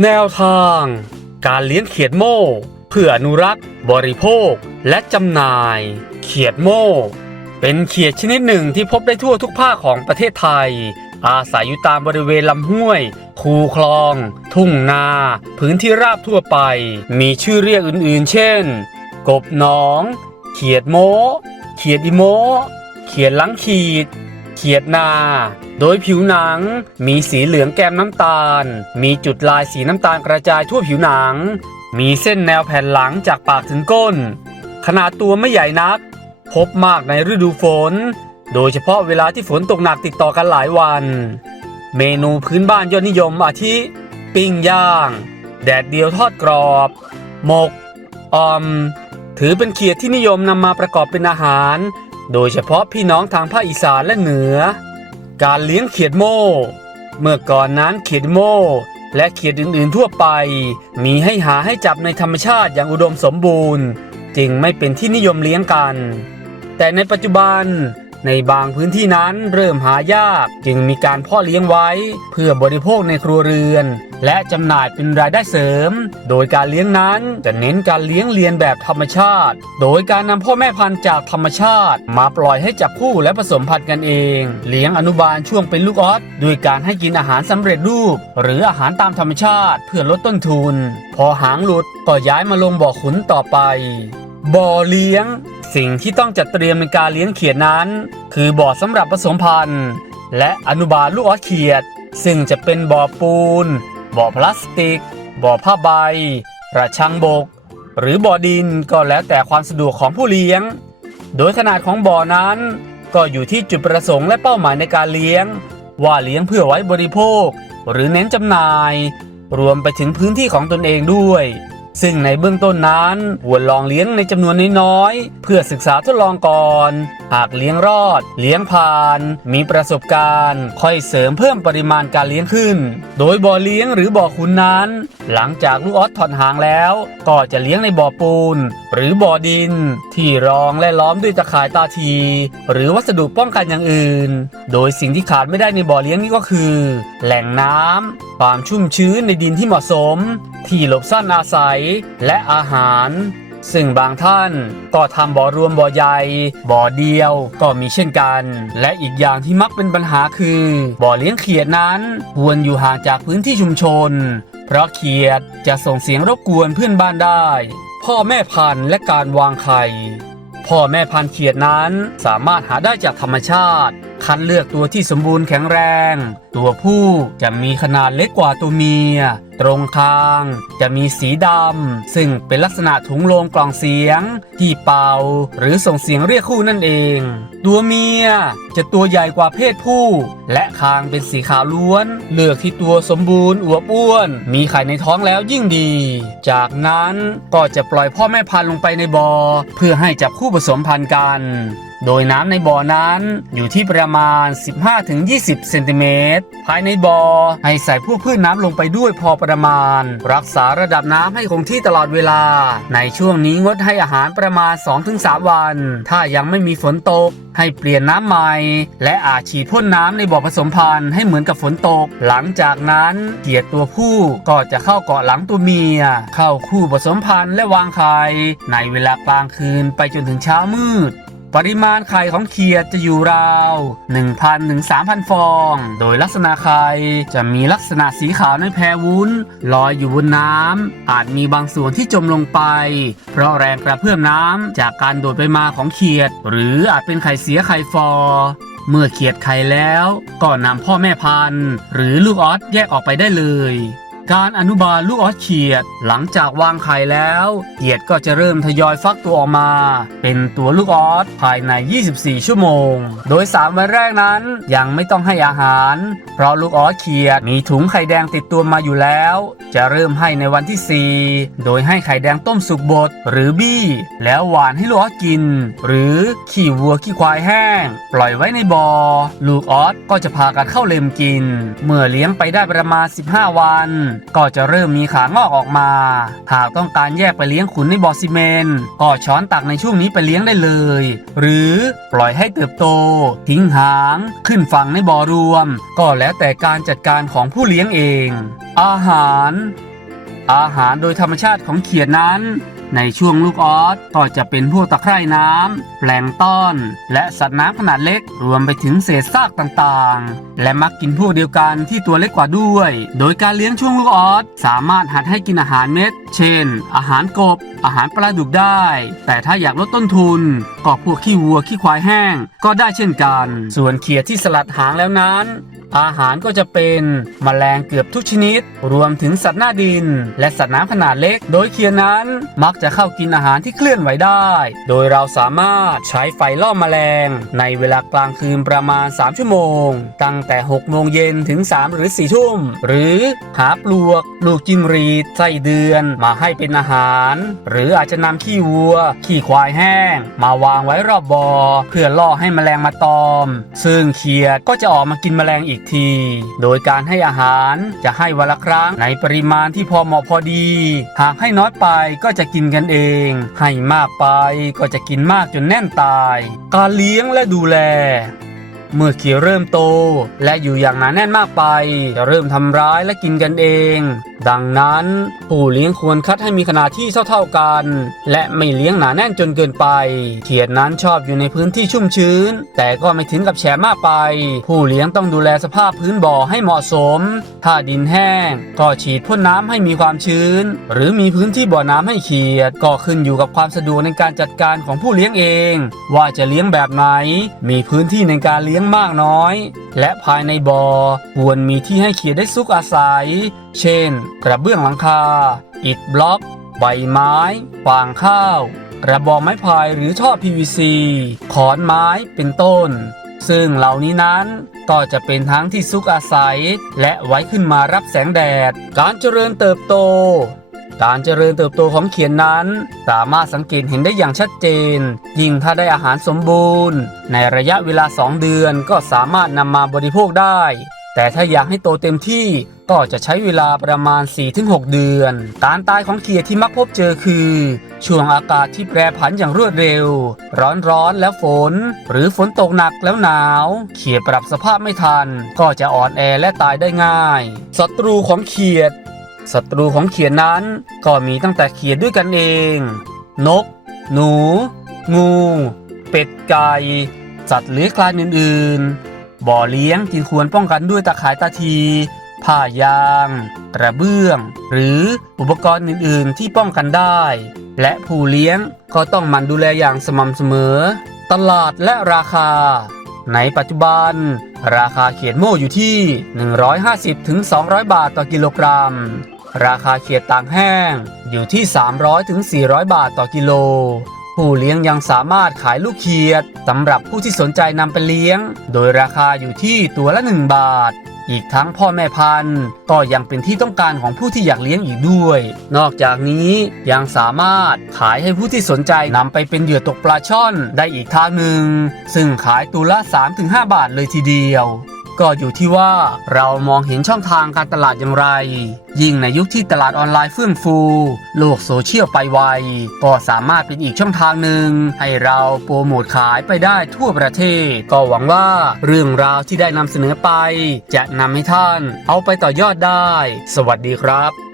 แนวทาง การเลี้ยงเขียดโม่เพื่ออนุรักษ์ บริโภค และจำหน่าย เขียดโม่ เป็นเขียดชนิดหนึ่งที่พบได้ทั่วทุกภาคของประเทศไทย อาศัยอยู่ตามบริเวณลำห้วย คูคลอง ทุ่งนา พื้นที่ราบทั่วไป มีชื่อเรียกอื่นๆ เช่น กบหนอง เขียดโมเขียดอีโมเขียดหลังขีด เขียดนา โดยผิวหนังมีสีเหลืองแก้มน้ำตาล มีจุดลายสีน้ำตาลกระจายทั่วผิวหนัง มีเส้นแนวแผ่นหลังจากปากถึงก้น ขนาดตัวไม่ใหญ่นัก พบมากในฤดูฝน โดยเฉพาะเวลาที่ฝนตกหนักติดต่อกันหลายวัน เมนูพื้นบ้านยอดนิยมอาทิ ปิ้งย่าง แดดเดียวทอดกรอบ หมกออมถือเป็นเขียดที่นิยมนำมาประกอบเป็นอาหาร โดยเฉพาะพี่น้องทางภาคอีสานและเหนือ การเลี้ยงเขียดโม่ เมื่อก่อนนั้นเขียดโม่และเขียดอื่นๆทั่วไป มีให้หาให้จับในธรรมชาติอย่างอุดมสมบูรณ์ จึงไม่เป็นที่นิยมเลี้ยงกัน แต่ในปัจจุบัน ในบางพื้นที่นั้นเริ่มหายากจึงมีการพาะเลี้ยงไว้ เพื่อบริโภคในครัวเรือน และจำหน่ายเป็นรายได้เสริม โดยการเลี้ยงนั้นจะเน้นการเลี้ยงเลียนแบบธรรมชาติ โดยการนำพ่อแม่พันธุ์จากธรรมชาติ มาปล่อยให้จับคู่และผสมพันธุ์กันเอง เลี้ยงอนุบาลช่วงเป็นลูกออสด้วยการให้กินอาหารสำเร็จรูป หรืออาหารตามธรรมชาติเพื่อลดต้นทุน พอหางหลุดก็ย้ายมาลงบ่อขุนต่อไป บ่อเลี้ยง สิ่งที่ต้องจัดเตรียมในการเลี้ยงเขียดนั้น คือบ่อสำหรับผสมพันธุ์ และอนุบาลลูกออสเขียด ซึ่งจะเป็นบ่อปูน บ่อพลาสติก บ่อผ้าใบกระชังบก หรือบ่อดินก็แล้วแต่ความสะดวกของผู้เลี้ยง โดยขนาดของบ่อนั้น ก็อยู่ที่จุดประสงค์และเป้าหมายในการเลี้ยง ว่าเลี้ยงเพื่อไว้บริโภค หรือเน้นจำหน่าย รวมไปถึงพื้นที่ของตนเองด้วย ซึ่งในเบื้องต้นนั้นควรลองเลี้ยงในจำนวนน้อยๆ เพื่อศึกษาทดลองก่อน หากเลี้ยงรอด เลี้ยงผ่าน มีประสบการณ์ ค่อยเสริมเพิ่มปริมาณการเลี้ยงขึ้น โดยบ่อเลี้ยงหรือบ่อขุนนั้น หลังจากลูกออสถอดหางแล้ว ก็จะเลี้ยงในบ่อปูน หรือบ่อดิน ที่รองและล้อมด้วยตะข่ายตาที หรือวัสดุป้องกันอย่างอื่น โดยสิ่งที่ขาดไม่ได้ในบ่อเลี้ยงนี้ก็คือ แหล่งน้ำความชุ่มชื้นในดินที่เหมาะสมที่หลบซ่อนอาศัยและอาหาร ซึ่งบางท่านก็ทำบ่อรวมบ่อใหญ่บ่อเดียวก็มีเช่นกัน และอีกอย่างที่มักเป็นปัญหาคือ บ่อเลี้ยงเขียดนั้นควรอยู่ห่างจากพื้นที่ชุมชน เพราะเขียดจะส่งเสียงรบกวนเพื่อนบ้านได้ พ่อแม่พันธุ์และการวางไข่พ่อแม่พันธุ์เขียดนั้นสามารถหาได้จากธรรมชาติ คัดเลือกตัวที่สมบูรณ์แข็งแรง ตัวผู้จะมีขนาดเล็กกว่าตัวเมีย ตรงคาง จะมีสีดำ ซึ่งเป็นลักษณะถุงลมกล่องเสียง ที่เป่า หรือส่งเสียงเรียกคู่นั่นเอง ตัวเมียจะตัวใหญ่กว่าเพศผู้ และคางเป็นสีขาวล้วน เลือกที่ตัวสมบูรณ์อวบอ้วน มีไข่ในท้องแล้วยิ่งดี จากนั้นก็จะปล่อยพ่อแม่พันธุ์ลงไปในบ่อเพื่อให้จับคู่ผสมพันธุ์กัน โดยน้ำในบ่อนั้นอยู่ที่ประมาณ 15-20 เซนติเมตร ภายในบ่อให้ใส่พวกพืชน้ำลงไปด้วยพอประมาณ รักษาระดับน้ำให้คงที่ตลอดเวลา ในช่วงนี้งดให้อาหารประมาณ 2-3 วัน ถ้ายังไม่มีฝนตกให้เปลี่ยนน้ำใหม่ และอาจฉีดพ่นน้ำในบ่อผสมพันธุ์ให้เหมือนกับฝนตก หลังจากนั้นเกียรตัวผู้ก็จะเข้าเกาะหลังตัวเมีย เข้าคู่ผสมพันธุ์และวางไข่ในเวลากลางคืนไปจนถึงเช้ามืด ปริมาณไข่ของเขียดจะอยู่ราว 1,000ถึง3,000 ฟอง โดยลักษณะไข่จะมีลักษณะสีขาวในแพรวุ้น ลอยอยู่บนน้ำ อาจมีบางส่วนที่จมลงไป เพราะแรงกระเพื่อมน้ำจากการโดดไปมาของเขียด หรืออาจเป็นไข่เสียไข่ฟอเมื่อเขียดไข่แล้วก็นำพ่อแม่พันธุ์ หรือลูกออสแยกออกไปได้เลย การอนุบาลลูกออสเขียด หลังจากวางไข่แล้วเขียดก็จะเริ่มทยอยฟักตัวออกมา เป็นตัวลูกออสภายใน 24 ชั่วโมง โดย 3 วันแรกนั้นยังไม่ต้องให้อาหาร เพราะลูกออสเขียดมีถุงไข่แดงติดตัวมาอยู่แล้ว จะเริ่มให้ในวันที่ 4 โดยให้ไข่แดงต้มสุกบดหรือบี้ แล้วหวานให้ลูกออสกิน หรือขี้วัวขี้ควายแห้ง ปล่อยไว้ในบ่อลูกออสก็จะพากันเข้าเล็มกิน เมื่อเลี้ยงไปได้ประมาณ 15 วันก็จะเริ่มมีขางอกออกมา หากต้องการแยกไปเลี้ยงขุนในบ่อซีเมนก็ช้อนตักในช่วงนี้ไปเลี้ยงได้เลย หรือปล่อยให้เติบโต ทิ้งหาง ขึ้นฝั่งในบ่อรวม ก็แล้วแต่การจัดการของผู้เลี้ยงเอง อาหาร อาหารโดยธรรมชาติของเขียดนั้น ในช่วงลูกออสก็จะเป็นพวกตะไคร่น้ำแปลงต้อน และสัตว์น้ำขนาดเล็กรวมไปถึงเศษซากต่างๆ และมักกินพวกเดียวกันที่ตัวเล็กกว่าด้วย โดยการเลี้ยงช่วงลูกออสสามารถหัดให้กินอาหารเม็ด เช่น อาหารกบ อาหารปลาดุกได้ แต่ถ้าอยากลดต้นทุนก็พวกขี้วัวขี้ควายแห้งก็ได้เช่นกัน ส่วนเขียดที่สลัดหางแล้วนั้น อาหารก็จะเป็นมแมลงเกือบทุกชนิด รวมถึงสัตว์หน้าดิน และสัตว์น้ำขนาดเล็ก โดยเคียนนั้นมักจะเข้ากินอาหารที่เคลื่อนไหวได้ โดยเราสามารถใช้ไฟล่อมแมลง ในเวลากลางคืนประมาณ 3 ชั่วโมง ตั้งแต่ 6 โมงเย็นถึง 3 หรือ 4 ทุ่ม หรือหาปลวก ลูกจิ้งรีดไส้เดือนมาให้เป็นอาหาร หรืออาจจะนำขี้วัว ขี้ควายแห้ง มาวางไว้รอบบอ่อเพื่อล่อให้แมลงมาตอม ซึ่งเขียก็จะออกมากินแมลงอีกทีโดยการให้อาหารจะให้วันละครั้งในปริมาณที่พอเหมาะพอดี หากให้น้อยไปก็จะกินกันเอง ให้มากไปก็จะกินมากจนแน่นตาย การเลี้ยงและดูแลเมื่อเขียวเริ่มโต และอยู่อย่างหนาแน่นมากไป จะเริ่มทำร้ายและกินกันเอง ดังนั้นผู้เลี้ยงควรคัดให้มีขนาดที่เท่าๆกัน และไม่เลี้ยงหนาแน่นจนเกินไป เขียดนั้นชอบอยู่ในพื้นที่ชุ่มชื้น แต่ก็ไม่ถึงกับแฉะมากไป ผู้เลี้ยงต้องดูแลสภาพพื้นบ่อให้เหมาะสม ถ้าดินแห้ง ก็ฉีดพ่นน้ำให้มีความชื้น หรือมีพื้นที่บ่อน้ำให้เขียด ก็ขึ้นอยู่กับความสะดวกในการจัดการของผู้เลี้ยงเอง ว่าจะเลี้ยงแบบไหน มีพื้นที่ในการเลี้ยงมากน้อย และภายในบ่อควรมีที่ให้เขียดได้ซุกอาศัย เช่น กระเบื้องหลังคา อิฐบล็อก ใบไม้ฟางข้าว กระบอกไม้พายหรือท่อ PVC ขอนไม้เป็นต้น ซึ่งเหล่านี้นั้นก็จะเป็นทั้งที่ซุกอาศัย และไว้ขึ้นมารับแสงแดด การเจริญเติบโต การเจริญเติบโตของเขียนนั้น สามารถสังเกตเห็นได้อย่างชัดเจน ยิ่งถ้าได้อาหารสมบูรณ์ ในระยะเวลา 2 เดือนก็สามารถนำมาบริโภคได้ แต่ถ้าอยากให้โตเต็มที่ก็จะใช้เวลาประมาณ 4-6 เดือน การตายของเขียดที่มักพบเจอคือ ช่วงอากาศที่แปรผันอย่างรวดเร็ว ร้อนร้อนแล้วฝน หรือฝนตกหนักแล้วหนาว เขียดปรับสภาพไม่ทัน ก็จะอ่อนแอและตายได้ง่ายศัตรูของเขียด ศัตรูของเขียดนั้นก็มีตั้งแต่เขียดด้วยกันเอง นก หนู งู เป็ดไก่สัตว์เลื้อยคลานอื่นๆ บ่อเลี้ยงจึงควรป้องกันด้วยตะข่ายตาทีผ้ายาง กระเบื้อง หรืออุปกรณ์อื่นๆ ที่ป้องกันได้ และผู้เลี้ยงก็ต้องหมั่นดูแลอย่างสม่ำเสมอ ตลาดและราคา ในปัจจุบัน ราคาเขียดโม่อยู่ที่ 150-200 บาทต่อกิโลกรัม ราคาเขียดตากแห้งอยู่ที่ 300-400 บาทต่อกิโล ผู้เลี้ยงยังสามารถขายลูกเขียดสำหรับผู้ที่สนใจนำไปเลี้ยง โดยราคาอยู่ที่ตัวละ 1 บาท อีกทั้งพ่อแม่พันธุ์ก็ยังเป็นที่ต้องการของผู้ที่อยากเลี้ยงอีกด้วย นอกจากนี้ยังสามารถขายให้ผู้ที่สนใจนำไปเป็นเหยื่อตกปลาช่อนได้อีกทางหนึ่ง ซึ่งขายตัวละ 3-5 บาทเลยทีเดียว ก็อยู่ที่ว่าเรามองเห็นช่องทางการตลาดอย่างไร ยิ่งในยุคที่ตลาดออนไลน์เฟื่องฟู โลกโซเชียลไปไว ก็สามารถเป็นอีกช่องทางหนึ่ง ให้เราโปรโมทขายไปได้ทั่วประเทศ ก็หวังว่าเรื่องราวที่ได้นำเสนอไป จะนำให้ท่านเอาไปต่อยอดได้ สวัสดีครับ